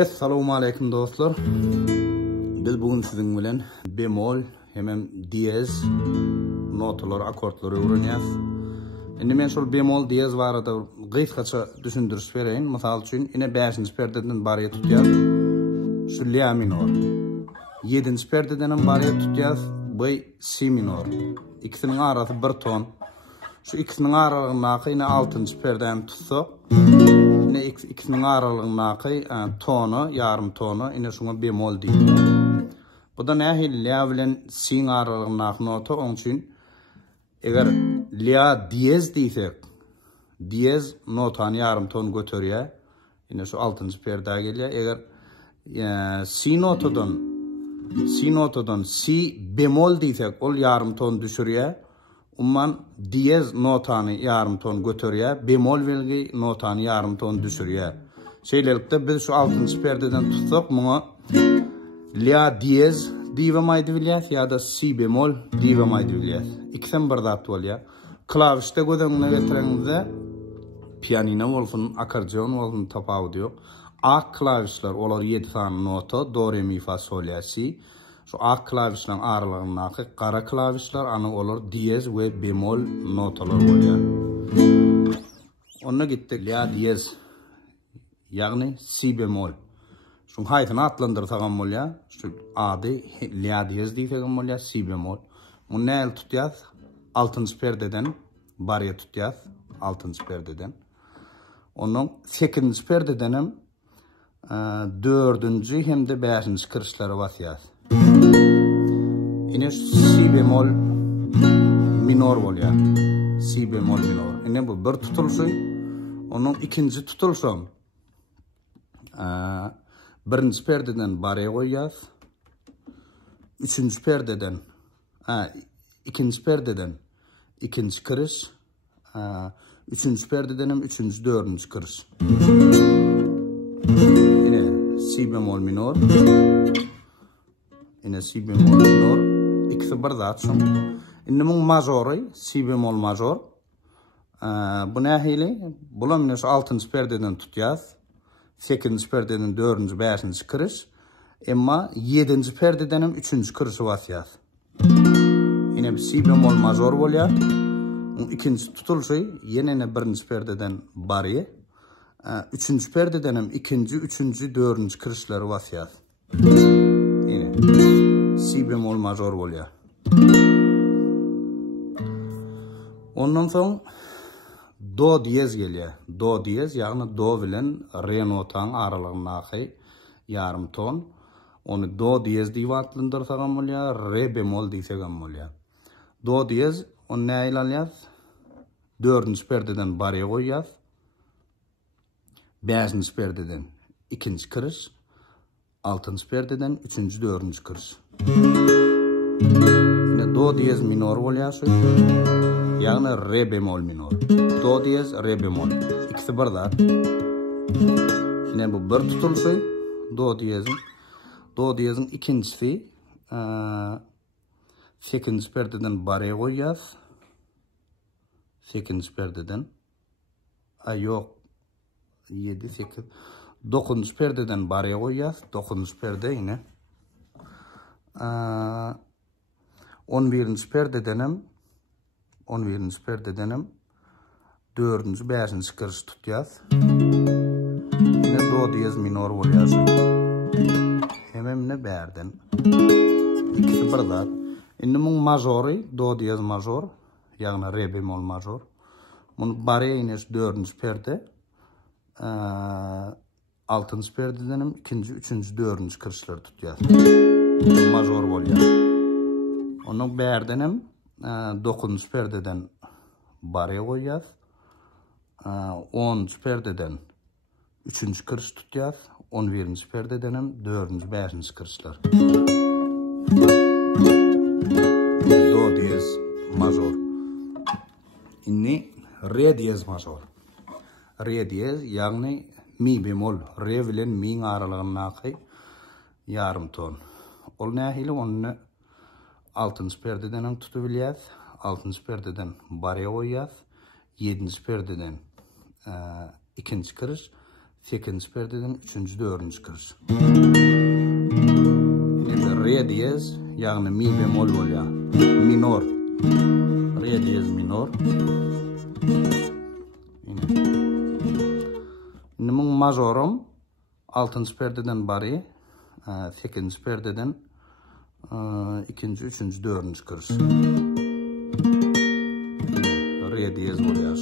Assalamu alaikum dostlar. Biz bugün sizin bilen bemol hem diyez notalar, akordları öğrenýäs. Indi men şol bemol diyez barada gysgaça düşündürüş bereýin. Mysal üçin ine 5-nji perdeden barýa tutýar. Şu la minor. 7-nji perdeden barýa tutýar. Bu si minor. İkisiniň arasy bir ton. Şu ikisiniň aralygyna ine 6-njy perden tutsak, ine ikisiniň aralygyna tonu, yarım tonu, ine şuna bemol diýilýär. Bu da nähil la bilen si aralygyna nota, onuň üçin eger la diyez diýsek, diyez notany yarım ton göterýär. Ine şu 6-njy perde gelýär. Eger si notadan si bemol diýsek, ol yarım ton düşürýär. Umman diyez notany yarım ton göterýär, bemol belgi notany yarım ton düşürýär. Şeýlelikde biz şu 6-njy perdeden tutsak, muňa la diyez diýilmaýdy bilýär ýa-da si bemol diýilmaýdy bilýär. İkisiň bir zat bolýar. Klavişde gözeňize getireňizde pianino bolsun, akordeon bolsun tapawdy ýok. A klavişler olar 7 tane nota, do re mi fa sol la si. Şu A klavişlerin aralygyna qara klavişler, ana olar diyez we bemol notalar bolýar. Onda gittik la diyez, ýagny si bemol. Şu haýtyny atlandyrsagan bolýar. Şu ady la diyez diýsegem bolýar, si bemol. Bu näl tutýar? 6-njy perdeden barýa tutýar, 6-njy perdeden. Onuň 8-nji perdeden hem 4-njy hem de 5-nji kirişleri basýar. Ine si bemol minor bolýar. Si bemol minor. Ine bu bir tutulşy, onuň ikinji tutulşy 1-nji perdeden barýa goýýar. 3-nji perdeden ikinji perdeden ikinji kiriş, 3-nji perdeden hem 3-nji 4-nji kiriş. Ine si bemol minor. Ine si bemol minor. İkisi bir zat şun. Indi muň majory, si bemol major. Bu nähili? Bular mine şu 6-njy perdeden tutýar. 8-nji perdeden 4-nji, 5-nji kiriş. Emma 7-nji perdeden hem 3-nji kirişi basýar. Ine si bemol major bolýar. İkinji tutulşy ýene 1-nji perdeden barý. 3-nji perdeden hem 2-nji, 3-nji, 4-nji kirişleri basýar. Ine si bemol major bolýar. Ondan soň do diyez gelýär. Do diyez ýagny do bilen re notanyň aralygynaky yarım ton. Onu do diyez diýip atlandyrsagan bolýar, re bemol diýsegem bolýar. Do diyez on näil alýar? 4-nji perdeden barýa goýýar. 5-nji perdeden ikinji kiriş, 6-njy perdeden 3-nji, 4-nji kiriş. Ine do diyez minor bolýar şu. Ýagny re bemol minor. Do diyez, re bemol. İkisi bir zat. Ine bu bir tutulşy do diyezin. Do diyezin ikinjisi 8-nji perdeden barýa goýýar. 8-nji perdeden. Ýok. 7, 8. 9-njy perdeden barýa goýýar. 9-njy perde ine. 11-nji perdeden hem 11-nji perdeden hem 4-nji, 5-nji kiriş tutýar. Ine do diyez minor bolýar. Hememne berden. İkisi bir zat. Indi muň majory, do diyez major, ýagny re bemol major. Muny barýa ine 4-nji perde. 6-njy perdeden hem 2-nji, 3-nji, 4-nji kirişleri tutýar. Major bolýar. Onuň berden hem 9-njy perdeden barýa goýýar. 10-njy perdeden 3-nji kiriş tutýar. 11-nji perdeden hem 4-nji, 5-nji kirişler. Do diyez major. Inni re diyez major. Re diyez ýagny mi bemol, re bilen mi aralygynaky yarım ton. Ol nähili onu 6-njy perdeden hem tutup bilýär. 6-njy perdeden barýa goýýar. 7-nji perdeden ikinji kiriş. 8. perdeden 3. 4. kırış. Re diyez, yani mi bemol bolya. Minor. Re diyez minor. Şimdi bunun majorum 6. perdeden bari 8. perdeden 2. 3. 4. kırış. Re diyez bolya.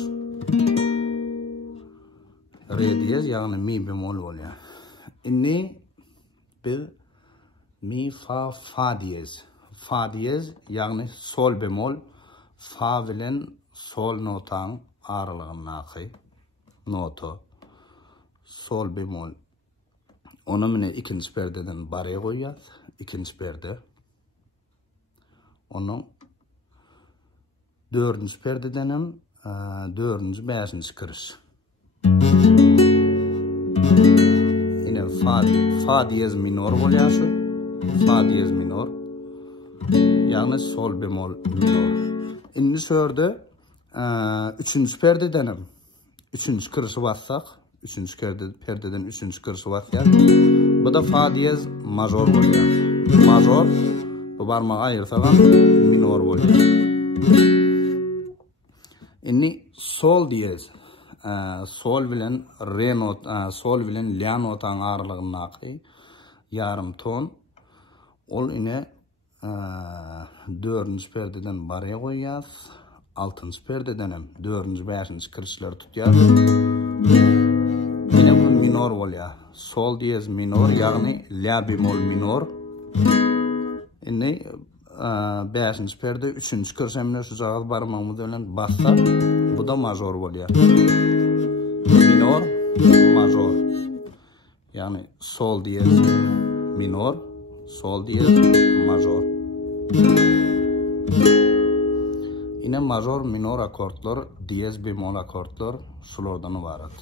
Re diyez yani mi bemol bolya. Inni bir mi fa diyez. Fa diyez yani sol bemol. Fa bilen sol notan aralığındaki notu. Sol bemol. Onu mine 2. perdeden bari koyacağız. 2. perde. Onu 4. perdedenim 4. 5. kırış. Yine fa diyez minor bolyası. Fa diyez minor. Yani sol bemol minor. İnni sörde 3. perdedenim 3. kırışı bassak. 3. perdeden 3. kırışı bassak. Bu da fa diyez major bolyası. Major bu barmağı ayırsagan minor bolyası. İnni sol diyez. Sol bilen re not, sol bilen la notan aralığındaki yarım ton. Ol ine 4. perdeden bari koyacağız. 6. perdeden 4. 5. kırışları tutacağız. Yine bu minor oluyor. Sol diyez minor yani la bemol minor. Yine 5. perde 3. kırış emine sucağız barmağımız öyle bassa. Bu da major oluyor. Minor, major. Yani sol diyez minor, sol diyez major. Yine major minor akortlar, diyez bemol akortlar şulardan ibaret.